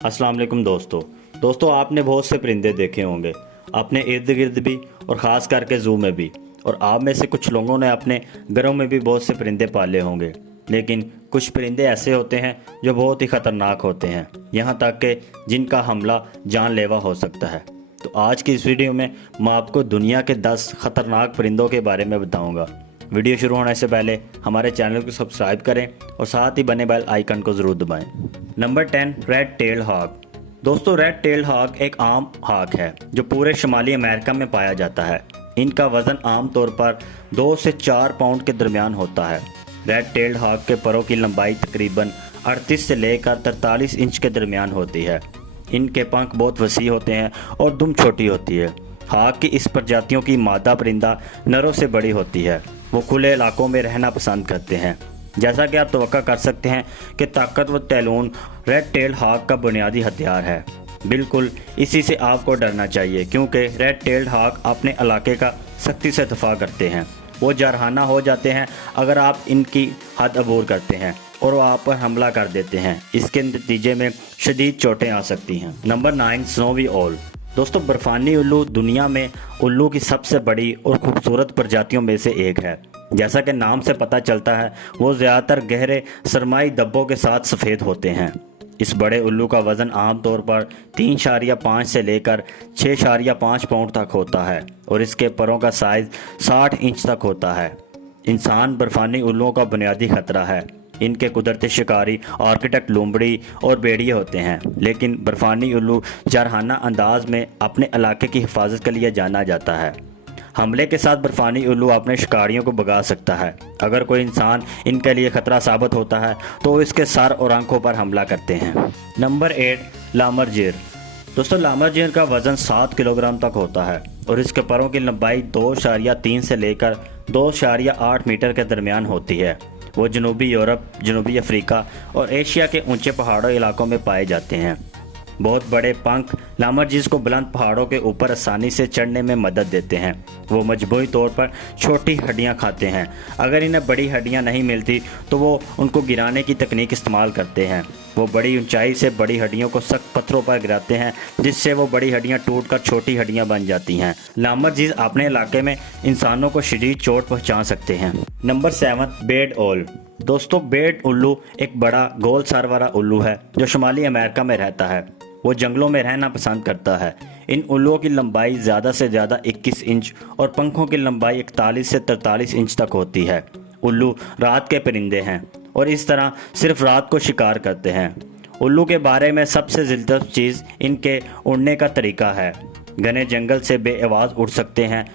अस्सलाम वालेकुम दोस्तों आपने बहुत से परिंदे देखे होंगे अपने इर्द गिर्द भी और ख़ास करके ज़ू में भी। और आप में से कुछ लोगों ने अपने घरों में भी बहुत से परिंदे पाले होंगे। लेकिन कुछ परिंदे ऐसे होते हैं जो बहुत ही ख़तरनाक होते हैं, यहाँ तक कि जिनका हमला जानलेवा हो सकता है। तो आज की इस वीडियो में मैं आपको दुनिया के 10 ख़तरनाक परिंदों के बारे में बताऊँगा। वीडियो शुरू होने से पहले हमारे चैनल को सब्सक्राइब करें और साथ ही बने बेल आइकन को ज़रूर दबाएं। Number 10, red tailed hawk. दोस्तों, रेड टेल्ड हॉक एक आम हॉक है जो पूरे शुमाली अमेरिका में पाया जाता है। इनका वज़न आमतौर पर 2 से 4 पाउंड के दरमियान होता है। रेड टेल्ड हॉक के परों की लंबाई तकरीबन 38 से लेकर 43 इंच के दरमियान होती है। इनके पंख बहुत वसी होते हैं और दुम छोटी होती है। हॉक की इस प्रजातियों की मादा परिंदा नरों से बड़ी होती है। वो खुले इलाकों में रहना पसंद करते हैं। जैसा कि आप तवक्का कर सकते हैं कि ताकतवर टैलून रेड टेल्ड हॉक का बुनियादी हथियार है। बिल्कुल इसी से आपको डरना चाहिए, क्योंकि रेड टेल्ड हॉक अपने इलाके का सख्ती से दफा करते हैं। वो जारहाना हो जाते हैं अगर आप इनकी हद अबूर करते हैं और वो आप पर हमला कर देते हैं। इसके नतीजे में शदीद चोटें आ सकती हैं। नंबर 9, स्नोवी ओल। दोस्तों, बर्फानी उल्लू दुनिया में उल्लू की सबसे बड़ी और खूबसूरत प्रजातियों में से एक है। जैसा कि नाम से पता चलता है, वो ज़्यादातर गहरे सरमाई धब्बों के साथ सफ़ेद होते हैं। इस बड़े उल्लू का वज़न आमतौर पर 3.5 से लेकर 6.5 पाउंड तक होता है और इसके परों का साइज़ 60 इंच तक होता है। इंसान बर्फानी उल्लुओं का बुनियादी खतरा है। इनके कुदरती शिकारी आर्किटेक्ट लोमड़ी और भेड़िए होते हैं, लेकिन बर्फानी उल्लू जारहाना अंदाज में अपने इलाके की हिफाजत के लिए जाना जाता है। हमले के साथ बर्फानी उल्लू अपने शिकारियों को भगा सकता है। अगर कोई इंसान इनके लिए खतरा साबित होता है तो वो इसके सर और आंखों पर हमला करते हैं। नंबर 8, लामरजीर। दोस्तों, लामरजीर का वज़न 7 किलोग्राम तक होता है और इसके परों की लंबाई 2.3 से लेकर 2.8 मीटर के दरमियान होती है। वो जनूबी यूरोप, जनूबी अफ्रीका और एशिया के ऊंचे पहाड़ों इलाकों में पाए जाते हैं। बहुत बड़े पंख लामरजीज को बुलंद पहाड़ों के ऊपर आसानी से चढ़ने में मदद देते हैं। वो मजबूरी तौर पर छोटी हड्डियां खाते हैं। अगर इन्हें बड़ी हड्डियां नहीं मिलती तो वो उनको गिराने की तकनीक इस्तेमाल करते हैं। वो बड़ी ऊंचाई से बड़ी हड्डियों को सख्त पत्थरों पर गिराते हैं, जिससे वो बड़ी हड्डियां टूटकर छोटी हड्डियां बन जाती हैं। लामरजीज अपने इलाके में इंसानों को शदीद चोट पहुंचा सकते हैं। नंबर 7, बेड ओल। दोस्तों, बेड उल्लू एक बड़ा गोल सर वाला उल्लू है जो शुमाली अमेरिका में रहता है। वो जंगलों में रहना पसंद करता है। इन उल्लुओं की लंबाई ज़्यादा से ज़्यादा 21 इंच और पंखों की लंबाई 41 से 43 इंच तक होती है। उल्लू रात के परिंदे हैं और इस तरह सिर्फ रात को शिकार करते हैं। उल्लू के बारे में सबसे दिलचस्प चीज़ इनके उड़ने का तरीका है। घने जंगल से बेआवाज़ उड़ सकते हैं।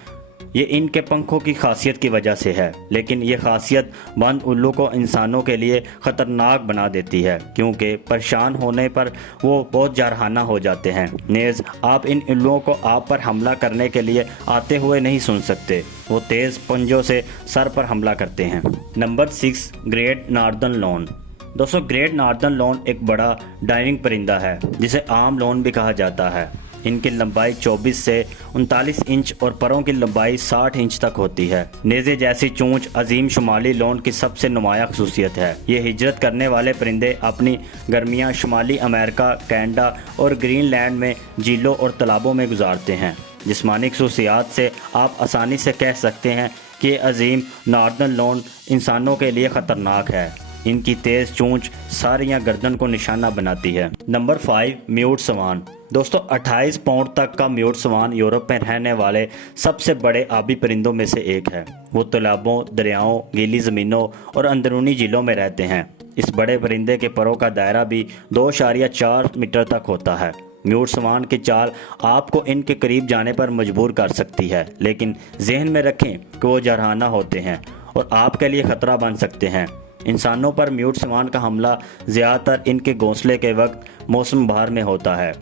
ये इनके पंखों की खासियत की वजह से है, लेकिन ये खासियत बंद उल्लू को इंसानों के लिए ख़तरनाक बना देती है, क्योंकि परेशान होने पर वो बहुत जारहाना हो जाते हैं। नेज़ आप इन उल्लुओं को आप पर हमला करने के लिए आते हुए नहीं सुन सकते। वो तेज़ पंजों से सर पर हमला करते हैं। Number 6, great northern lawn. दोस्तों, ग्रेट नॉर्दर्न लॉन एक बड़ा डाइविंग परिंदा है जिसे आम लॉन भी कहा जाता है। इनकी लंबाई 24 से 39 इंच और परों की लंबाई 60 इंच तक होती है। नेज़े जैसी चोंच अजीम शुमाली लॉन की सबसे नुमाया खसूसियत है। ये हिजरत करने वाले परिंदे अपनी गर्मियाँ शुमाली अमेरिका, कनाडा और ग्रीनलैंड में झीलों और तालाबों में गुजारते हैं। जिस्मानी खसूसियात से आप आसानी से कह सकते हैं कि ये अजीम नॉर्दर्न लॉन इंसानों के लिए ख़तरनाक है। इनकी तेज़ चोंच सर या गर्दन को निशाना बनाती है। नंबर 5, म्यूट स्वान। दोस्तों, 28 पाउंड तक का म्यूट स्वान यूरोप में रहने वाले सबसे बड़े आबी परिंदों में से एक है। वो तालाबों, दरियाओं, गीली ज़मीनों और अंदरूनी झीलों में रहते हैं। इस बड़े परिंदे के परों का दायरा भी 2.4 मीटर तक होता है। म्यूट स्वान की चाल आपको इनके करीब जाने पर मजबूर कर सकती है, लेकिन जहन में रखें कि वो जारहाना होते हैं और आपके लिए ख़तरा बन सकते हैं। इंसानों पर म्यूट स्वान का हमला ज़्यादातर इनके घोंसले के वक्त मौसम बहार में होता है।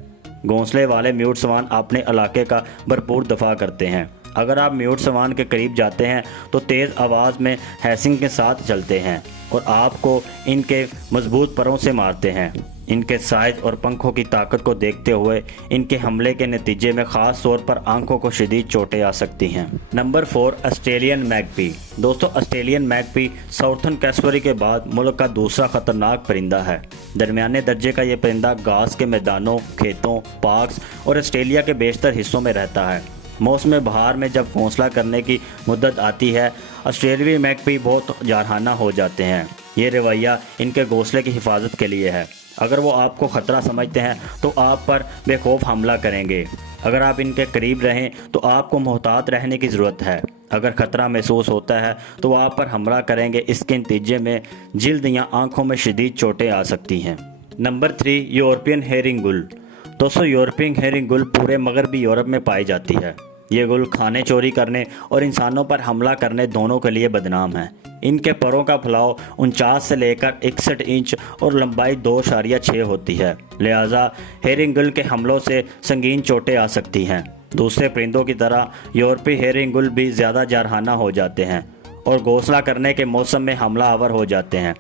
घोंसले वाले म्यूट स्वान अपने इलाके का भरपूर दफा करते हैं। अगर आप म्यूट स्वान के करीब जाते हैं तो तेज़ आवाज़ में हैसिंग के साथ चलते हैं और आपको इनके मजबूत परों से मारते हैं। ان کے سائز اور پنکھوں کی طاقت کو دیکھتے ہوئے ان کے حملے کے نتیجے میں خاص طور پر آنکھوں کو شدید چوٹیں آ سکتی ہیں۔ Number 4، Australian magpie. دوستو، آسٹریلین میگپی ساؤتھرن کیسوری کے بعد ملک کا دوسرا خطرناک پرندہ ہے۔ درمیانے درجے کا یہ پرندہ گھاس کے میدانوں، کھیتوں، پارکس اور آسٹریلیا کے بیشتر حصوں میں رہتا ہے۔ موسم بہار میں جب گھونسلہ کرنے کی مدت آتی ہے، آسٹریلوی میگپی بہت جارحانہ ہو جاتے ہیں۔ یہ رویہ ان کے گھونسلے کی حفاظت کے لیے ہے۔ اگر وہ آپ کو خطرہ سمجھتے ہیں تو آپ پر بے خوف حملہ کریں گے۔ اگر آپ ان کے قریب رہیں تو آپ کو محتاط رہنے کی ضرورت ہے۔ اگر خطرہ محسوس ہوتا ہے تو وہ آپ پر حملہ کریں گے۔ اس کے نتیجے میں جلد یا آنکھوں میں شدید چوٹیں آ سکتی ہیں۔ نمبر 3، یورپین ہیرنگ گل۔ دوستو، یورپین ہیرنگ گل پورے مغربی یورپ میں پائی جاتی ہے۔ یہ گل کھانے چوری کرنے اور انسانوں پر حملہ کرنے دونوں کے لیے بدنام ہے۔ ان کے پروں کا پھیلاؤ 49 سے لے کر 61 انچ اور لمبائی 2.6 ہوتی ہے، لہٰذا ہیرنگ گل کے حملوں سے سنگین چوٹیں آ سکتی ہیں۔ دوسرے پرندوں کی طرح یورپی ہیرنگ گل بھی زیادہ جارحانہ ہو جاتے ہیں اور گھونسلہ کرنے کے موسم میں حملہ آور ہو جاتے ہیں۔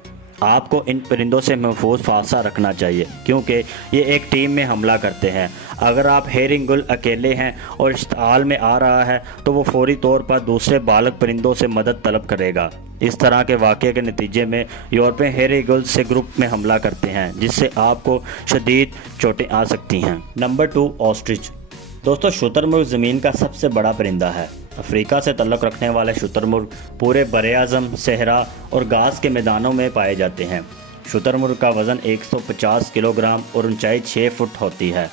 آپ کو ان پرندوں سے محفوظ فاصلہ رکھنا چاہیے کیونکہ یہ ایک ٹیم میں حملہ کرتے ہیں۔ اگر آپ ہیرنگ گل اکیلے ہیں اور اشتعال میں آ رہا ہے تو وہ فوری طور پر دوسرے بالغ پرندوں سے مدد طلب کرے گا۔ اس طرح کے واقعے کے نتیجے میں یورپین ہیرنگ گل سے گروپ میں حملہ کرتے ہیں جس سے آپ کو شدید چوٹیں آ سکتی ہیں۔ Number 2، ostrich. دوستو، شتر مرغ زمین کا سب سے بڑا پرندہ ہے۔ افریقہ سے تعلق رکھنے والے شتر مرغ پورے براعظم، صحرا اور گھاس کے میدانوں میں پائے جاتے ہیں۔ شتر مرغ کا وزن 150 کلو گرام اور اونچائی 6 فٹ ہوتی ہے۔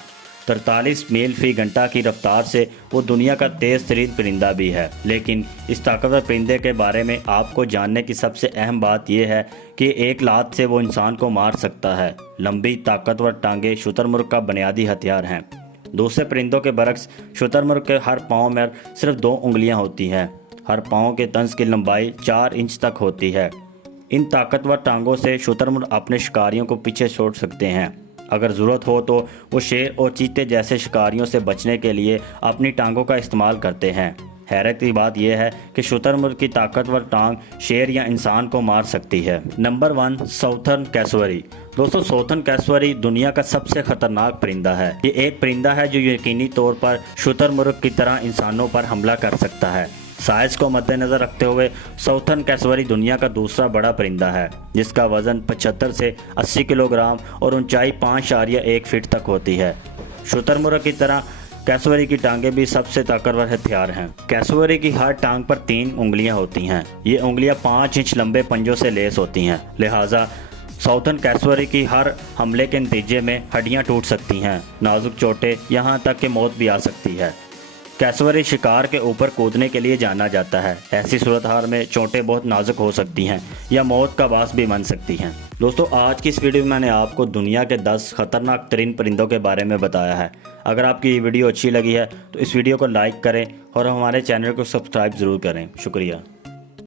43 میل فی گھنٹہ کی رفتار سے وہ دنیا کا تیز ترین پرندہ بھی ہے۔ لیکن اس طاقتور پرندے کے بارے میں آپ کو جاننے کی سب سے اہم بات یہ ہے کہ ایک لات سے وہ انسان کو مار سکتا ہے۔ لمبی طاقتور ٹانگیں شتر مرغ کا بنیادی ہتھیار ہیں۔ دوسرے پرندوں کے برعکس شتر مرغ کے ہر پاؤں میں صرف 2 انگلیاں ہوتی ہیں۔ ہر پاؤں کے طنز کی لمبائی 4 انچ تک ہوتی ہے۔ ان طاقتور ٹانگوں سے شتر مرغ اپنے شکاریوں کو پیچھے چھوڑ سکتے ہیں۔ اگر ضرورت ہو تو وہ شیر اور چیتے جیسے شکاریوں سے بچنے کے لیے اپنی ٹانگوں کا استعمال کرتے ہیں۔ حیرت کی بات یہ ہے کہ شتر مرغ کی طاقتور ٹانگ شیر یا انسان کو مار سکتی ہے۔ نمبر 1، ساؤتھرن کیسوری۔ دوستو، ساؤتھرن کیسوری دنیا کا سب سے خطرناک پرندہ ہے۔ یہ ایک پرندہ ہے جو یقینی طور پر شتر مرغ کی طرح انسانوں پر حملہ کر سکتا ہے۔ سائز کو مد نظر رکھتے ہوئے ساؤتھرن کیسوری دنیا کا دوسرا بڑا پرندہ ہے جس کا وزن 75 سے 80 کلو گرام اور اونچائی 5.1 فٹ تک ہوتی ہے۔ شتر مرغ کی طرح کیسوری کی ٹانگیں بھی سب سے طاقتور ہتھیار ہیں۔ کیسوری کی ہر ٹانگ پر 3 انگلیاں ہوتی ہیں۔ یہ انگلیاں 5 انچ لمبے پنجوں سے لیس ہوتی ہیں، لہٰذا ساؤتھرن کیسوری کی ہر حملے کے نتیجے میں ہڈیاں ٹوٹ سکتی ہیں، نازک چوٹیں، یہاں تک کہ موت بھی آ سکتی ہے۔ کیسوری شکار کے اوپر کودنے کے لیے جانا جاتا ہے۔ ایسی صورتحال میں چوٹیں بہت نازک ہو سکتی ہیں یا موت کا باعث بھی بن سکتی ہیں۔ دوستو، آج کی اس ویڈیو میں نے آپ کو دنیا کے 10 خطرناک ترین پرندوں کے بارے میں بتایا ہے۔ اگر آپ کی یہ ویڈیو اچھی لگی ہے تو اس ویڈیو کو لائک کریں اور ہمارے چینل کو سبسکرائب ضرور کریں۔ شکریہ۔